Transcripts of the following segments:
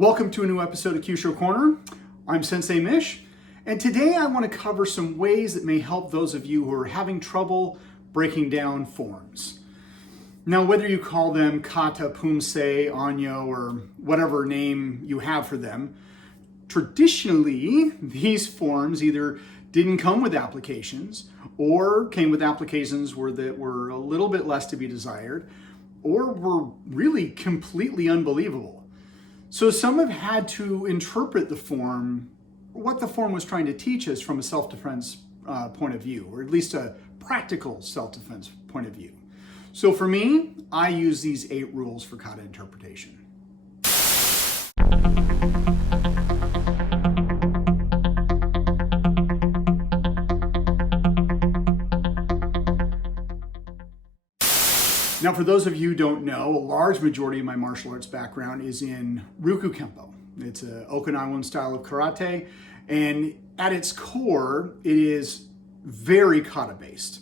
Welcome to a new episode of Kyusho Korner. I'm Sensei Mish, and today I want to cover some ways that may help those of you who are having trouble breaking down forms. Now, whether you call them Kata, poomse, anyo, or whatever name you have for them, traditionally, these forms either didn't come with applications or came with applications that were a little bit less to be desired or were really completely unbelievable. So some have had to interpret the form, what the form was trying to teach us from a self-defense point of view, or at least a practical self-defense point of view. So for me, I use these 8 rules for kata interpretation. Now, for those of you who don't know, a large majority of my martial arts background is in Ryuku Kempo. It's an Okinawan style of karate, and at its core, it is very kata-based.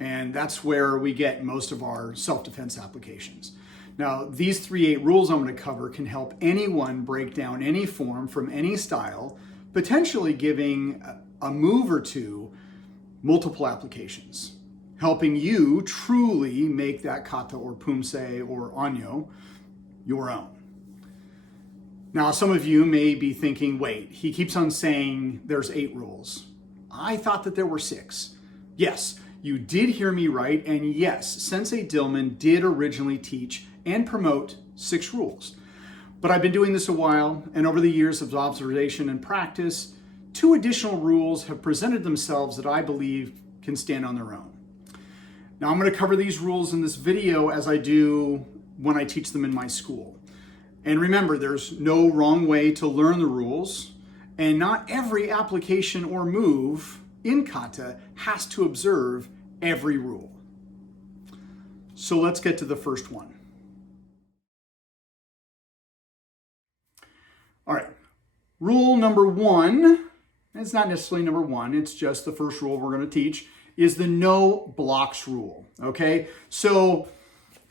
And that's where we get most of our self-defense applications. Now, these 8 rules I'm going to cover can help anyone break down any form from any style, potentially giving a move or two multiple applications, helping you truly make that kata or poomse or anyo your own. Now, some of you may be thinking, wait, he keeps on saying there's 8 rules. I thought that there were 6. Yes, you did hear me right, and yes, Sensei Dillman did originally teach and promote 6 rules. But I've been doing this a while, and over the years of observation and practice, 2 additional rules have presented themselves that I believe can stand on their own. Now, I'm going to cover these rules in this video as I do when I teach them in my school. And remember, there's no wrong way to learn the rules, and not every application or move in kata has to observe every rule. So let's get to the first one. All right, rule number 1, it's not necessarily number 1, it's just the first rule we're going to teach, is the no blocks rule, okay? So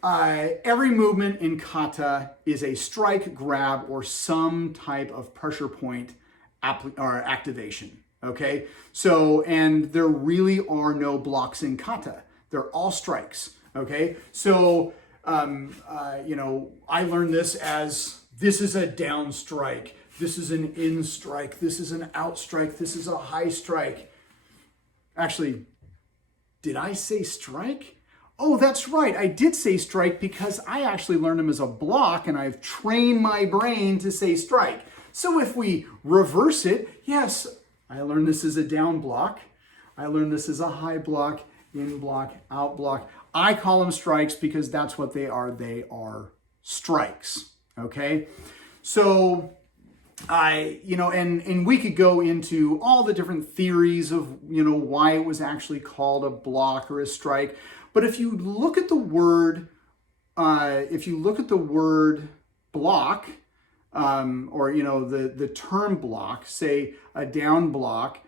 every movement in kata is a strike, grab, or some type of pressure point activation, okay? So, and there really are no blocks in kata. They're all strikes, okay? So, I learned this as this is a down strike, this is an in strike, this is an out strike, this is a high strike. Actually, did I say strike? Oh, that's right. I did say strike because I actually learned them as a block and I've trained my brain to say strike. So if we reverse it, yes, I learned this as a down block. I learned this as a high block, in block, out block. I call them strikes because that's what they are. They are strikes, okay? So and we could go into all the different theories of, why it was actually called a block or a strike. But if you look at the word, block, or, the term block, say a down block,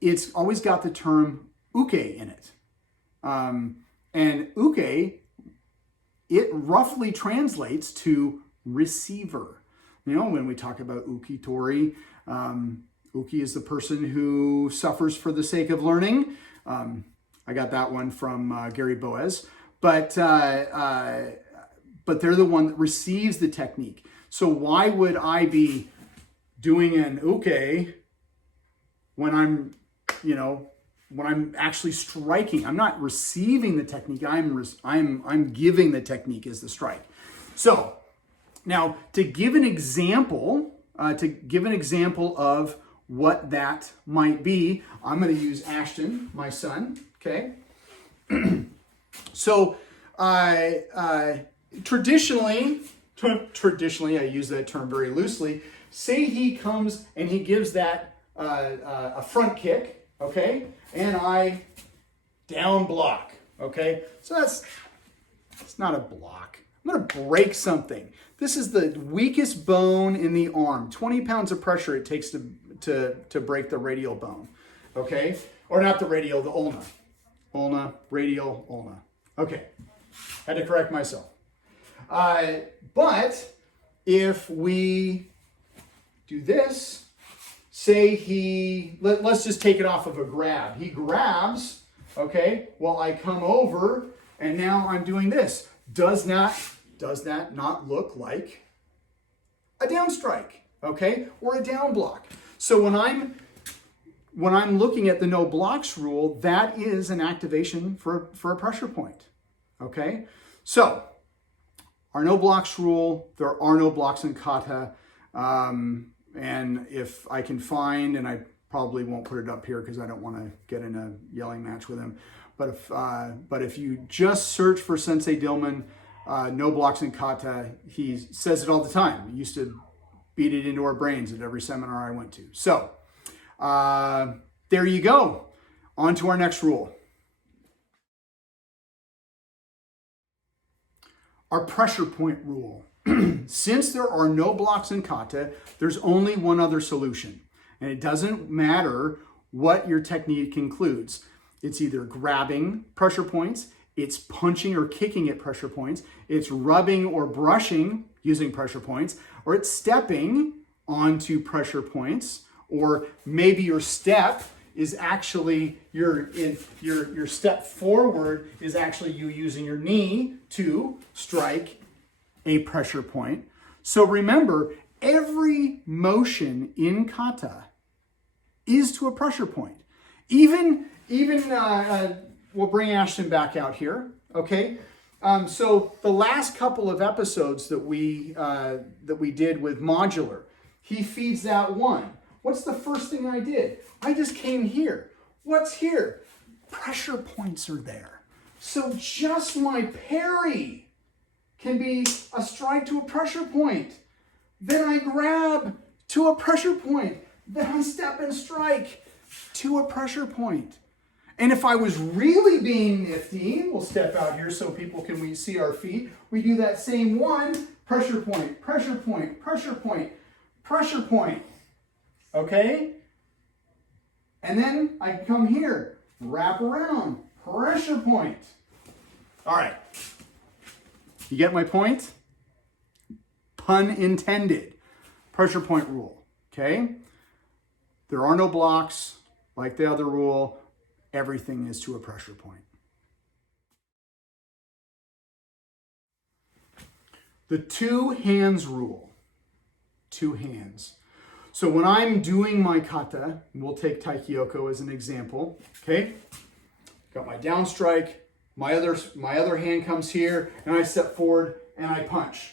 it's always got the term uke in it. And uke, it roughly translates to receiver. When we talk about ukitori, uki is the person who suffers for the sake of learning. I got that one from Gary Boaz. But they're the one that receives the technique. So why would I be doing an uke when I'm actually striking? I'm not receiving the technique. I'm giving the technique as the strike. So now, to give an example of what that might be, I'm going to use Ashton, my son, okay? So, traditionally, I use that term very loosely, say he comes and he gives that a front kick, okay? And I down block, okay? So it's not a block. I'm going to break something. This is the weakest bone in the arm. 20 pounds of pressure it takes to break the radial bone, okay? Or not the radial, the ulna. Ulna, radial, ulna. Okay, had to correct myself. But if we do this, say let's just take it off of a grab. He grabs, okay? Well, I come over and now I'm doing this. Does that not look like a down strike, okay? Or a down block? So when I'm looking at the no blocks rule, that is an activation for a pressure point, okay? So our no blocks rule, there are no blocks in kata. And if I can find, and I probably won't put it up here because I don't want to get in a yelling match with him, but if you just search for Sensei Dillman, no blocks in kata, he says it all the time. He used to beat it into our brains at every seminar I went to. So there you go. On to our next rule. Our pressure point rule. Since there are no blocks in kata, there's only one other solution. And it doesn't matter what your technique includes. It's either grabbing pressure points, it's punching or kicking at pressure points, it's rubbing or brushing using pressure points, or it's stepping onto pressure points, or maybe your step is actually your step forward is actually you using your knee to strike a pressure point. So remember, every motion in kata is to a pressure point. Even we'll bring Ashton back out here, okay? So the last couple of episodes that we did with modular, he feeds that one. What's the first thing I did? I just came here. What's here? Pressure points are there. So just my parry can be a strike to a pressure point. Then I grab to a pressure point. Then I step and strike to a pressure point. And if I was really being nifty, we'll step out here so people can see our feet. We do that same one, pressure point, pressure point, pressure point, pressure point. Okay? And then I come here, wrap around, pressure point. All right. You get my point? Pun intended. Pressure point rule. Okay? There are no blocks like the other rule. Everything is to a pressure point. The two hands rule. Two hands. So when I'm doing my kata, we'll take Taikyoko as an example. Okay? Got my down strike. My other hand comes here, and I step forward and I punch.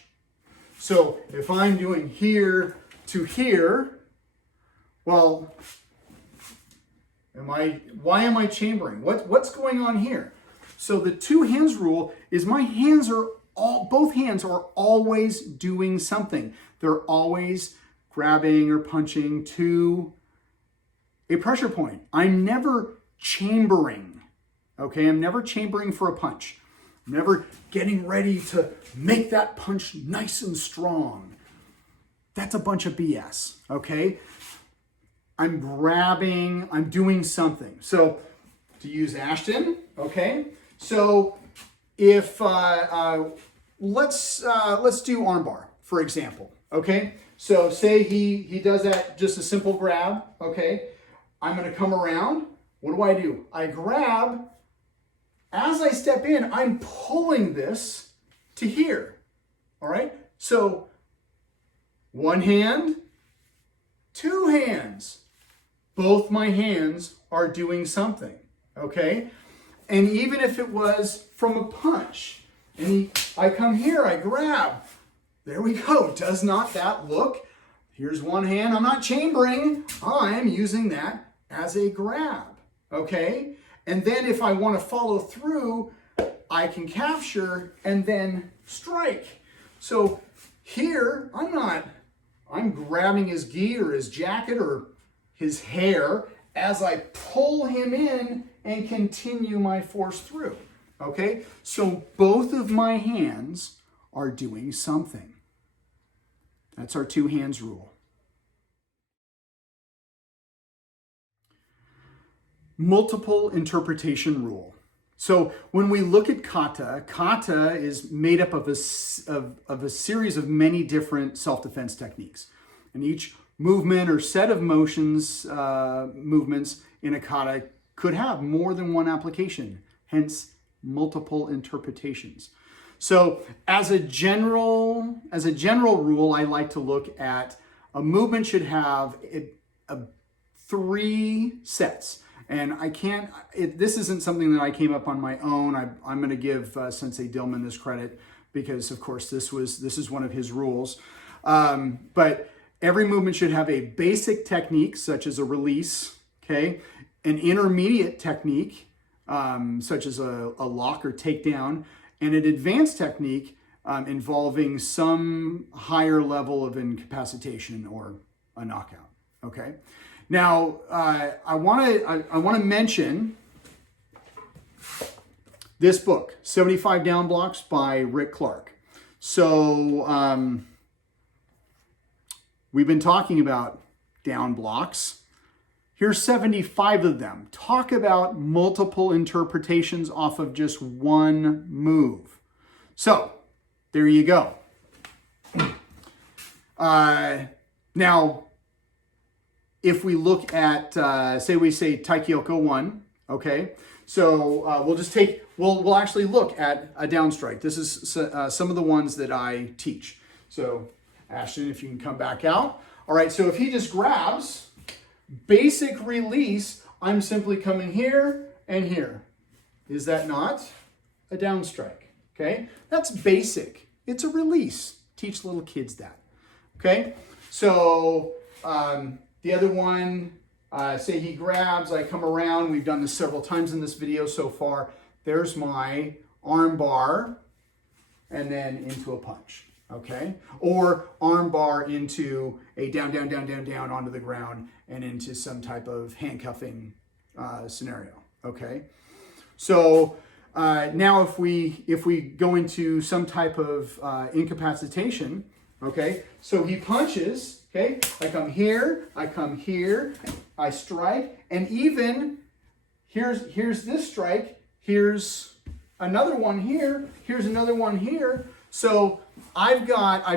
So if I'm doing here to here, well, why am I chambering? What's going on here? So the two hands rule is both hands are always doing something. They're always grabbing or punching to a pressure point. I'm never chambering. Okay, I'm never chambering for a punch. I'm never getting ready to make that punch nice and strong. That's a bunch of BS, okay? I'm grabbing, I'm doing something. So to use Ashton, okay? So if, let's do armbar, for example, okay? So say he does that, just a simple grab, okay? I'm gonna come around. What do? I grab. As I step in, I'm pulling this to here, all right? So one hand, two hands. Both my hands are doing something, okay? And even if it was from a punch, and I come here, I grab. There we go. Does not that look? Here's one hand. I'm not chambering. I'm using that as a grab, okay? And then if I want to follow through, I can capture and then strike. So here, I'm grabbing his gi or his jacket or his hair as I pull him in and continue my force through. Okay? So both of my hands are doing something. That's our two hands rule. Multiple interpretation rule. So when we look at kata, kata is made up of a series of many different self-defense techniques. And each movement or set of movements in a kata could have more than one application, hence multiple interpretations. So as a general rule, I like to look at a movement should have 3 sets. And this isn't something that I came up on my own. I'm going to give Sensei Dillman this credit because, of course, this is one of his rules. But every movement should have a basic technique, such as a release, okay? An intermediate technique, such as a lock or takedown, and an advanced technique involving some higher level of incapacitation or a knockout, okay? Now, I want to mention this book, 75 Down Blocks by Rick Clark. So we've been talking about down blocks. Here's 75 of them. Talk about multiple interpretations off of just one move. So there you go. Now, if we look at, say Taikyoko 1, okay? So we'll actually look at a down strike. This is some of the ones that I teach. So Ashton, if you can come back out. All right, so if he just grabs, basic release, I'm simply coming here and here. Is that not a down strike? Okay, that's basic. It's a release. Teach little kids that. Okay, so the other one, say he grabs, I come around. We've done this several times in this video so far. There's my arm bar and then into a punch, okay? Or arm bar into a down, down, down, down, down onto the ground and into some type of handcuffing scenario, okay? So now if we go into some type of incapacitation, okay? So he punches. Okay, I come here, I strike, and even here's this strike, here's another one here, here's another one here. So I've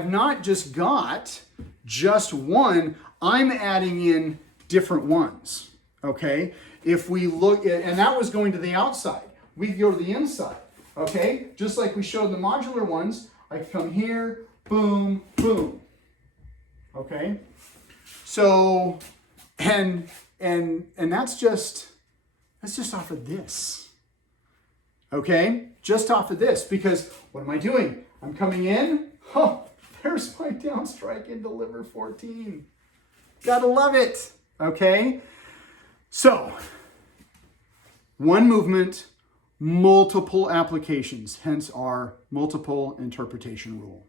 not just got just one, I'm adding in different ones. Okay, if we look at, and that was going to the outside, we go to the inside. Okay, just like we showed the modular ones, I come here, boom, boom. Okay, so and that's just off of this. Okay, just off of this, because what am I doing? I'm coming in. Oh, there's my down strike into liver 14. Gotta love it. Okay, so one movement, multiple applications, hence our multiple interpretation rule.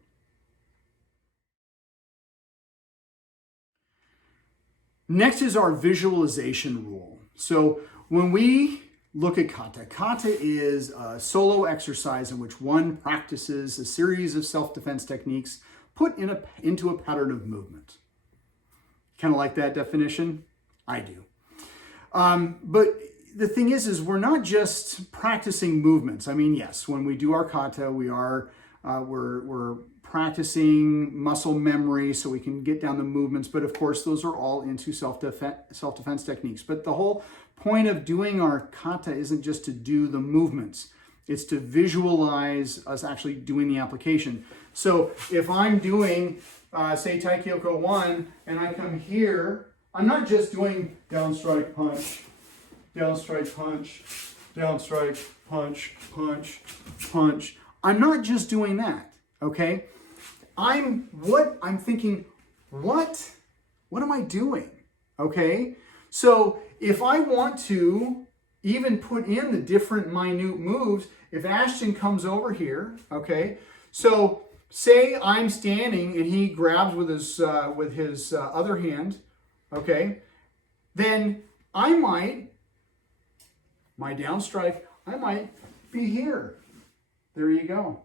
Next is our visualization rule. So when we look at kata, kata is a solo exercise in which one practices a series of self-defense techniques put into a pattern of movement. Kind of like that definition? I do. But the thing is we're not just practicing movements. I mean, yes, when we do our kata, we're practicing muscle memory so we can get down the movements, but of course those are all into self-defense techniques. But the whole point of doing our kata isn't just to do the movements, it's to visualize us actually doing the application. So if I'm doing, say Taikyoko 1, and I come here, I'm not just doing down strike, punch, down strike, punch, down strike, punch, punch, punch. I'm not just doing that, okay? I'm thinking, what am I doing? Okay? So if I want to even put in the different minute moves, if Ashton comes over here, okay? So say I'm standing and he grabs with his other hand, okay? Then my down strike, I might be here. There you go.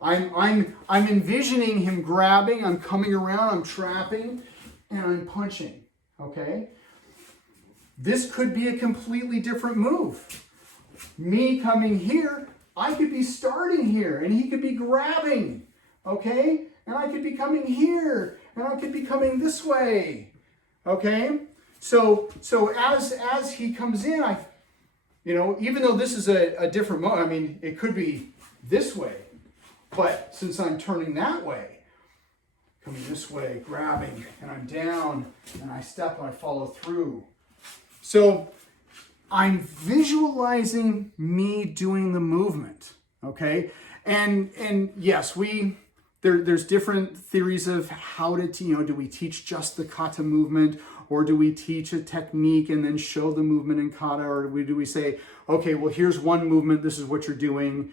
I'm envisioning him grabbing, I'm coming around, I'm trapping, and I'm punching, okay? This could be a completely different move. me coming here, I could be starting here and he could be grabbing, okay? And I could be coming here and I could be coming this way, okay? So as he comes in, even though this is a different mode, I mean, it could be this way, but since I'm turning that way, coming this way, grabbing, and I'm down, and I step and I follow through. So I'm visualizing me doing the movement, okay? And yes, there's different theories of how to, do we teach just the kata movement, or do we teach a technique and then show the movement in kata, or do we say, okay, well, here's one movement, this is what you're doing.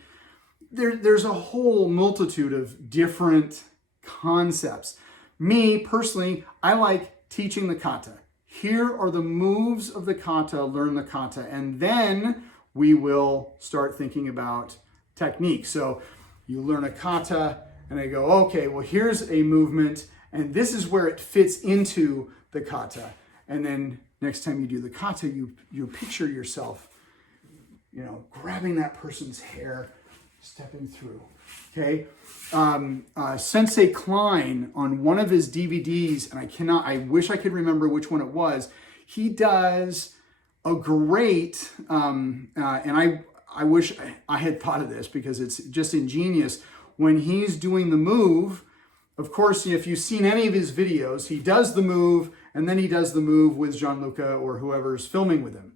There's a whole multitude of different concepts. Me, personally, I like teaching the kata. Here are the moves of the kata, learn the kata, and then we will start thinking about technique. So you learn a kata, and I go, okay, well, here's a movement, and this is where it fits into the kata. And then next time you do the kata, you picture yourself, grabbing that person's hair, stepping through, okay? Sensei Klein, on one of his DVDs, and I wish I could remember which one it was, he does a great, and I wish I had thought of this because it's just ingenious. When he's doing the move, of course, if you've seen any of his videos, he does the move, and then he does the move with Gianluca or whoever's filming with him.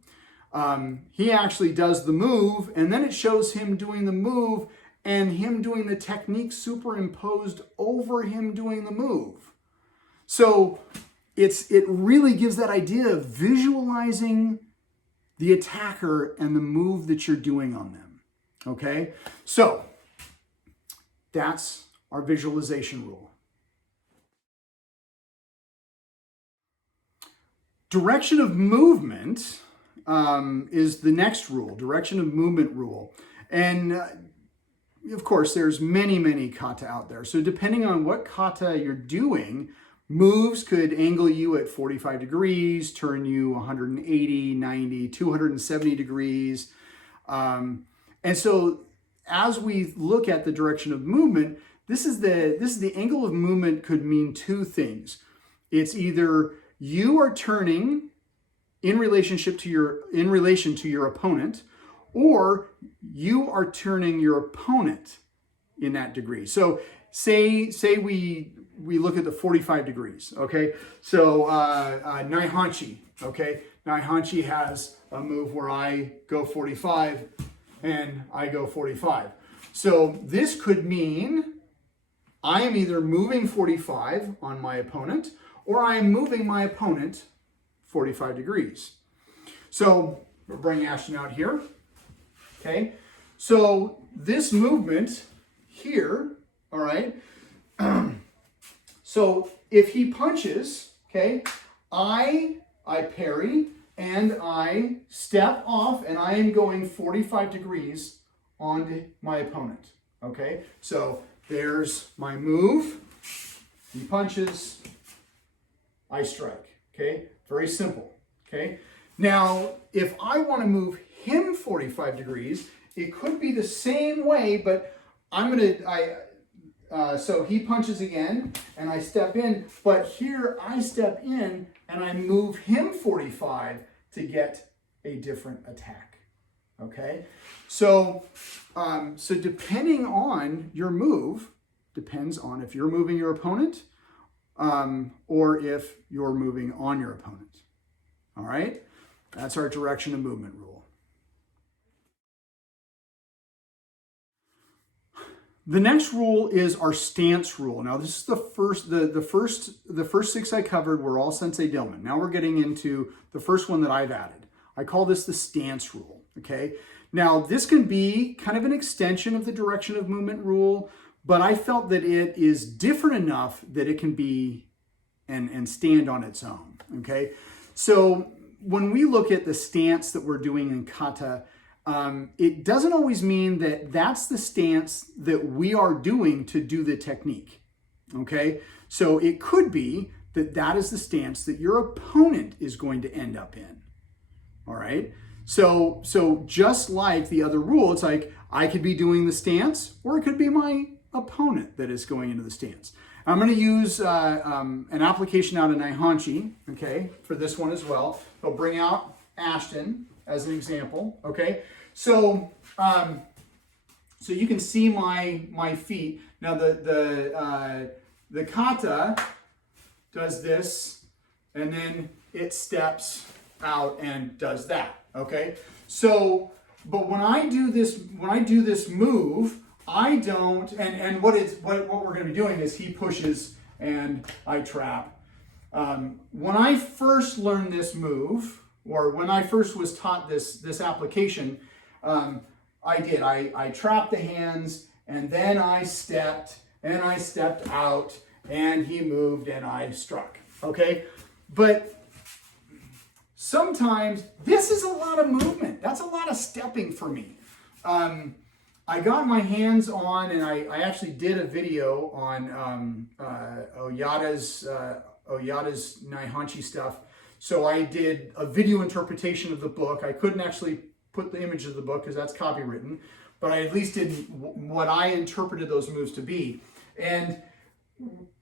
He actually does the move, and then it shows him doing the move and him doing the technique superimposed over him doing the move. So it really gives that idea of visualizing the attacker and the move that you're doing on them, okay? So that's our visualization rule. Direction of movement is the next rule, direction of movement rule. And of course, there's many kata out there. So depending on what kata you're doing, moves could angle you at 45 degrees, turn you 180, 90, 270 degrees. And so as we look at the direction of movement, this is the angle of movement could mean two things. It's either you are turning in relation to your opponent, or you are turning your opponent in that degree. So say we look at the 45 degrees, okay? So Naihanchi, okay? Naihanchi has a move where I go 45 and I go 45. So this could mean I am either moving 45 on my opponent, or I am moving my opponent 45 degrees. So we'll bring Ashton out here. Okay, so this movement here, all right, so if he punches, okay, I parry and I step off and I am going 45 degrees onto my opponent, okay? So there's my move, he punches, I strike, okay? Very simple, okay? Now, if I want to move him 45 degrees, it could be the same way, but so he punches again and I step in, but here I step in and I move him 45 to get a different attack, okay? So depending on your move, depends on if you're moving your opponent or if you're moving on your opponent, all right? That's our direction of movement rule. The next rule is our stance rule. Now this is the first six I covered were all Sensei Dillman. Now we're getting into the first one that I've added. I call this the stance rule, okay? Now this can be kind of an extension of the direction of movement rule, but I felt that it is different enough that it can be and stand on its own, okay? So when we look at the stance that we're doing in kata, it doesn't always mean that that's the stance that we are doing to do the technique, okay? So it could be that that is the stance that your opponent is going to end up in, all right? So just like the other rule, it's like I could be doing the stance, or it could be my opponent that is going into the stance. I'm going to use an application out of Naihanchi, okay, for this one as well. I'll bring out Ashton as an example, okay. So so you can see my feet. Now the kata does this, and then it steps out and does that. Okay, so but when I do this move, I don't. And what we're going to be doing is he pushes and I trap. When I first learned this move, or when I first was taught this application, I trapped the hands, and then I stepped out, and he moved and I struck. Okay, but sometimes this is a lot of movement. That's a lot of stepping for me. I got my hands on, and I actually did a video on Oyata's Naihanchi stuff. So I did a video interpretation of the book. I couldn't actually put the image of the book because that's copywritten, but I at least did what I interpreted those moves to be. And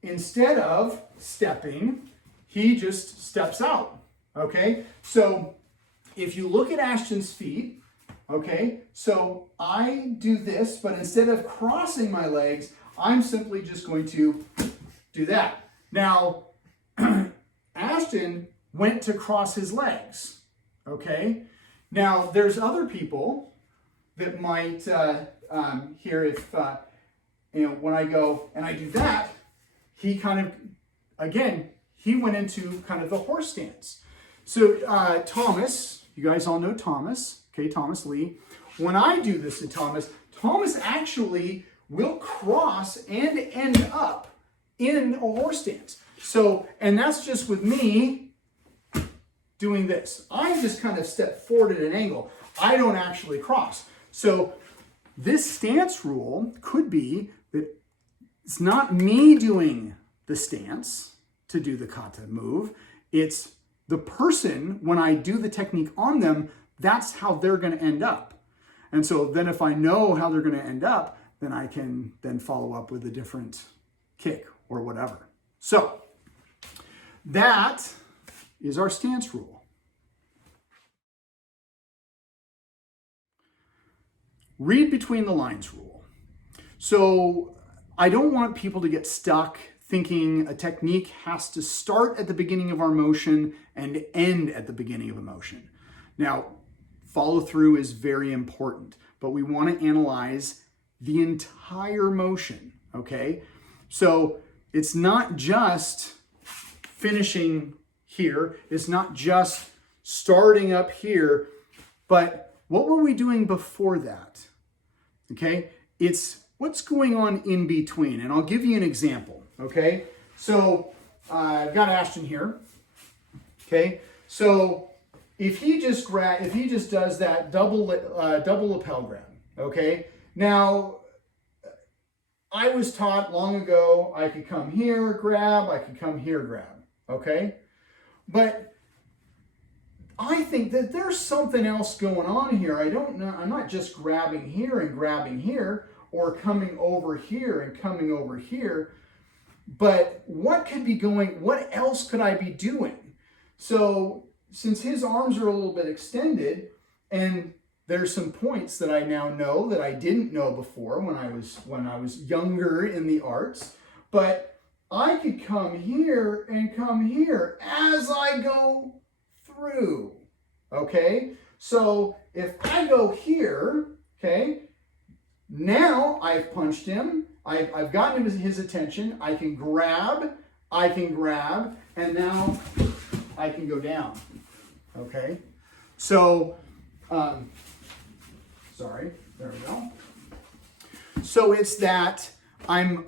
instead of stepping, he just steps out. Okay, so if you look at Ashton's feet, okay, so I do this, but instead of crossing my legs, I'm simply just going to do that. Now, Ashton went to cross his legs, okay? Now, there's other people that might hear if, when I go and I do that, he kind of, again, he went into kind of the horse stance. So Thomas, you guys all know Thomas, okay, Thomas Lee. When I do this to Thomas actually will cross and end up in a horse stance. So, and that's just with me doing this. I just kind of step forward at an angle. I don't actually cross. So this stance rule could be that it's not me doing the stance to do the kata move. It's the person, when I do the technique on them, that's how they're going to end up. And so then if I know how they're going to end up, then I can then follow up with a different kick or whatever. So that is our stance rule. Read between the lines rule. So I don't want people to get stuck thinking a technique has to start at the beginning of our motion and end at the beginning of a motion. Now, follow through is very important, but we want to analyze the entire motion, okay? So it's not just finishing here, it's not just starting up here, but what were we doing before that? Okay, it's what's going on in between, and I'll give you an example. Okay, so I've got Ashton here. Okay, so if he just does that double lapel grab. Okay, now I was taught long ago I could come here, grab. I could come here, grab. Okay, but I think that there's something else going on here. I don't know. I'm not just grabbing here and grabbing here, or coming over here and coming over here. But what else could I be doing? So since his arms are a little bit extended, and there's some points that I now know that I didn't know before when I was younger in the arts, but I could come here and come here as I go through. Okay, so if I go here, okay, now I've punched him. I've gotten his attention. I can grab, and now I can go down. Okay, so sorry, there we go. So it's that I'm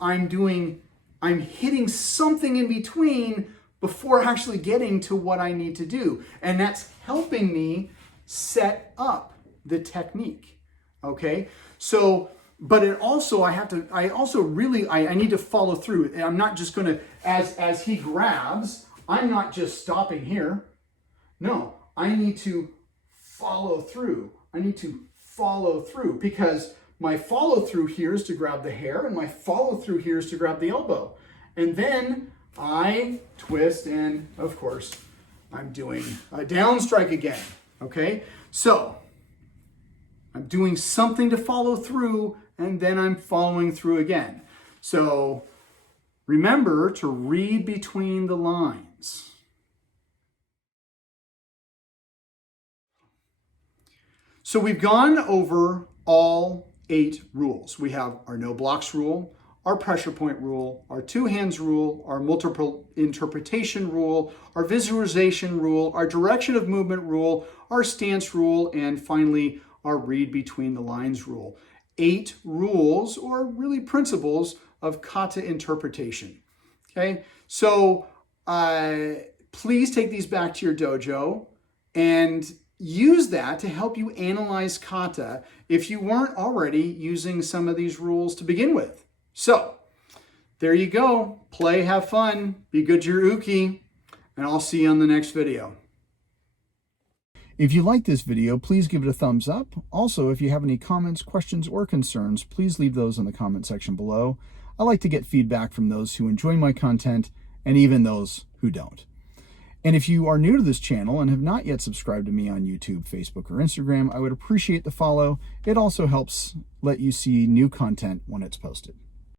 hitting something in between before actually getting to what I need to do, and that's helping me set up the technique. Okay, so. But it also, I need to follow through. I'm not just going to, as he grabs, I'm not just stopping here. No, I need to follow through. I need to follow through because my follow through here is to grab the hair and my follow through here is to grab the elbow. And then I twist and of course I'm doing a down strike again, okay? So I'm doing something to follow through and then I'm following through again. So remember to read between the lines. So we've gone over all 8 rules. We have our no blocks rule, our pressure point rule, our 2 hands rule, our multiple interpretation rule, our visualization rule, our direction of movement rule, our stance rule, and finally our read between the lines rule. 8 rules, or really principles, of kata interpretation. Okay, so please take these back to your dojo and use that to help you analyze kata if you weren't already using some of these rules to begin with. So there you go. Play, have fun, be good to your uke, and I'll see you on the next video. If you like this video, please give it a thumbs up. Also, if you have any comments, questions, or concerns, please leave those in the comment section below. I like to get feedback from those who enjoy my content and even those who don't. And if you are new to this channel and have not yet subscribed to me on YouTube, Facebook, or Instagram, I would appreciate the follow. It also helps let you see new content when it's posted.